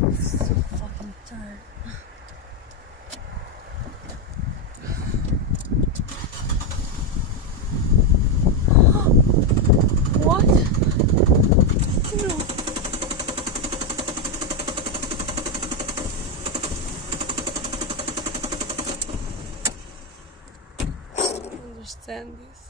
I'm so fucking tired. What? No. I don't understand this.